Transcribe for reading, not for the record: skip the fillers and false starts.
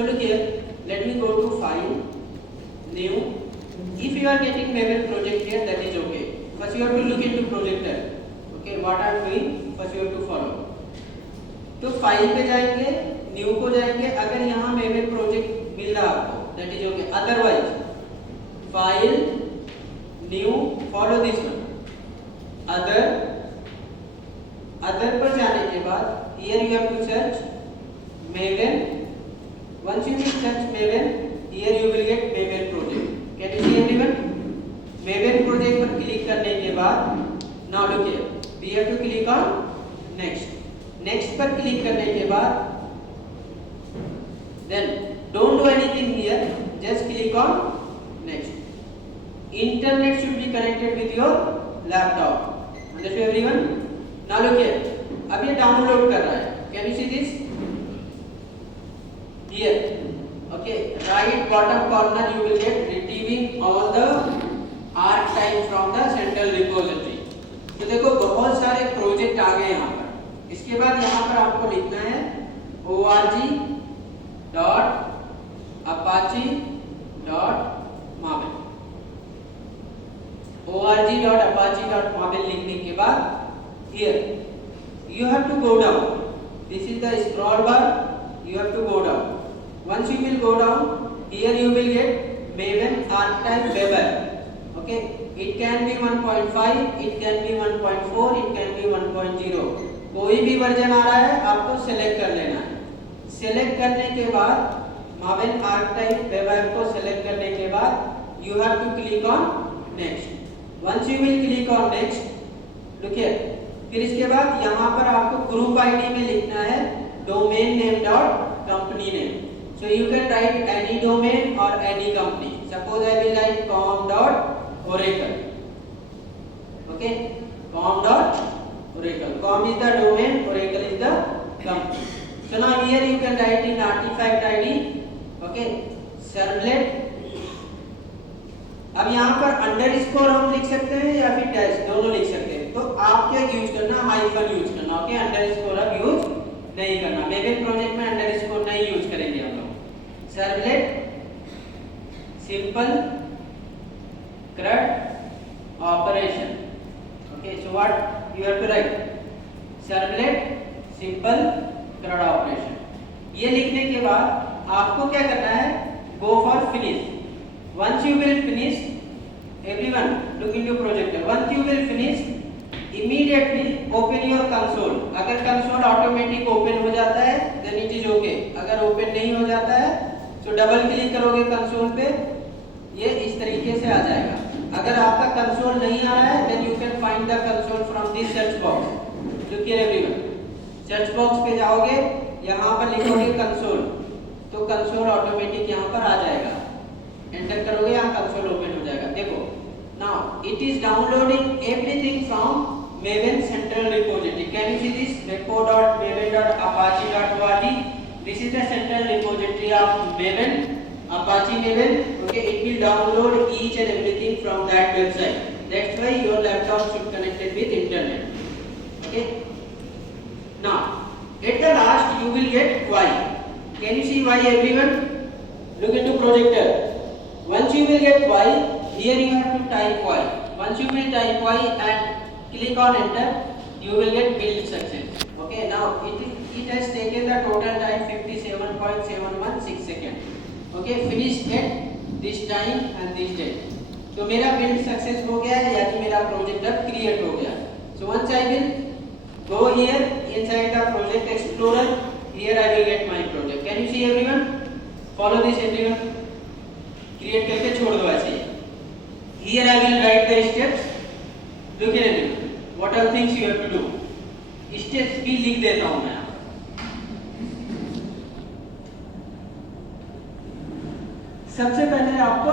So look here, let me go to file, new. If you are getting Maven project here, that is okay. First you have to look into projector. Okay, what I am doing, first you have to follow. तो file पे जाएंगे, new को जाएंगे, अगर यहाँ maven project मिल रहा आपको that is okay, otherwise file new follow this one, other पर जाने के बाद here you have to search Maven. Once you will search Maven, here you will get Maven project. Can you see everyone? Maven project पर click करने के बाद now look here, we have to click on next. Next पर click करने के बाद then don't do anything here, just click on next. Internet should be connected with your laptop. Understand everyone? Now look here, अब ये download कर रहा है. Can you see this here? Okay, right bottom corner you will gate retrieving all the archive from the central repository. तो देखो बहुत सारे project आ गए यहाँ पर. इसके बाद यहाँ पर आपको लिखना है org.apache.maven. org.apache.maven लिखने के बाद here you have to go down. This is the scroll bar. You have to go down. Once you will go down, here you will get Maven archive web app. Okay, it can be 1.5, it can be 1.4, it can be 1.0. कोई भी version आ रहा है आपको select कर लेना है. Select करने के बाद Maven archive web app को सेलेक्ट करने के बाद you have to click on next. Once you will click on next, look here. फिर इसके बाद यहाँ पर आपको ग्रुप आईडी में लिखना है domain name dot company name. So you can write any domain or any company. Suppose I will write com.oracle. Okay, com.oracle. Com is the domain, Oracle is the company. So now here you can write in artifact ID. Okay, servlet. अब यहाँ पर underscore हम लिख सकते हैं या फिर dash, दोनों लिख सकते हैं. तो आप क्या यूज करना, हाइफन यूज करना. ओके, अंडरस्कोर अब यूज नहीं करना. मेवन प्रोजेक्ट में अंडरस्कोर नहीं यूज करेंगे हम लोग. Servlet simple CRUD operation. Okay, so what you have to write? Servlet simple CRUD operation. ये लिखने के बाद आपको क्या करना है? Go for finish. Once you will finish, everyone look into projector. Once you will finish, immediately open your console. अगर console automatic open हो जाता है, then it is okay. अगर open नहीं हो जाता है, तो डबल क्लिक करोगे console पे, ये इस तरीके से आ जाएगा. अगर आपका कंसोल नहीं आ रहा है, then you can find the console from this search box. Look here everyone. Search box पे जाओगे, यहाँ पर लिखोगे कंसोल, तो कंसोल ऑटोमेटिक यहाँ पर आ जाएगा. एंटर करोगे, यहाँ कंसोल ओपन हो जाएगा. देखो, now it is downloading everything from Maven central repository. Can you see this? repo.maven.apache.org. This is the central repository of Maven. Apache Maven. Okay, it will download each and everything from that website. That's why your laptop should connected with internet. Okay. Now, at the last you will get Y. Can you see Y everyone? Look into projector. Once you will get Y, here you have to type Y. Once you will type Y and click on enter, you will get build success. Okay. Now it has taken the total time 57.716 seconds. Okay, finished at this time and this date. तो मेरा build success हो गया है, यानी मेरा project अब create हो गया. So once I will go here inside the project explorer, here I will get my project. Can you see everyone? Follow this everyone. Create करके छोड़ दो ऐसे ही. Here I will write the steps. Look here everyone. What are things you have to do? Steps भी लिख देता हूँ मैं. सबसे पहले आपको